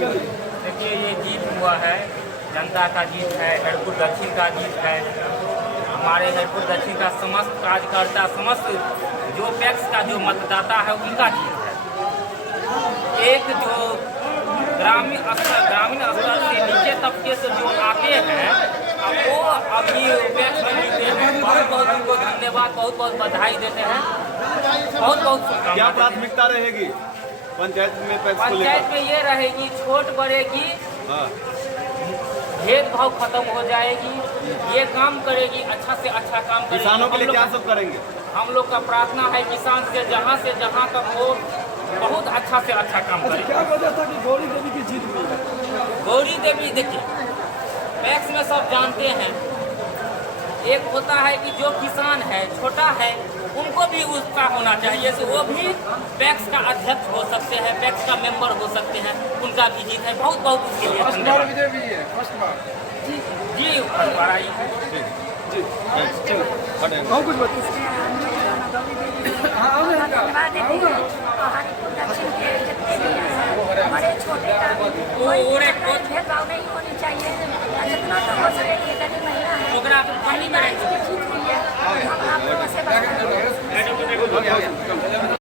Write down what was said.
चालू कर। देखिए ये जीत हुआ है, जनता का जीत है, हरिपुर दक्षिण का जीत है। हमारे हरिपुर दक्षिण का समस्त कार्यकर्ता, समस्त जो पैक्स का जो मतदाता है उनका जीत है। एक जो ग्रामीण स्तर से नीचे तबके से जो आते हैं वो अभी पैक्स में जीते हैं। बहुत बहुत उनको धन्यवाद, बहुत बहुत बधाई देते हैं, बहुत बहुत शुभकामनाएं। क्या प्राथमिकता रहेगी पंचायत में पैक्स को पंचायत लेकर? में ये रहेगी, छोट बड़े की हाँ, भेदभाव खत्म हो जाएगी, ये काम करेगी, अच्छा से अच्छा काम करेगी। किसानों के लिए हम लोग क्या का- सब करेंगे? हम लोग का प्रार्थना है किसान से जहाँ तक हो बहुत अच्छा से अच्छा काम करेगी। क्या वजह था कि गौरी देवी की जीत हुई? गौरी देवी देखिए, पैक्स में सब जानते हैं, एक होता है कि जो किसान है, छोटा है, उनको भी उसका होना चाहिए। तो वो भी पैक्स का अध्यक्ष हो सकते हैं, पैक्स का मेंबर हो सकते हैं, उनका भी जीत है। बहुत बहुत उसके लिए धन्यवाद। विजय भी है फर्स्ट बार। जी पर आई है। जी, चलो हटे। और कुछ बताइए। हमारे छोटे का कोई भेदभाव नहीं होनी चाहिए, जितना तो हो सके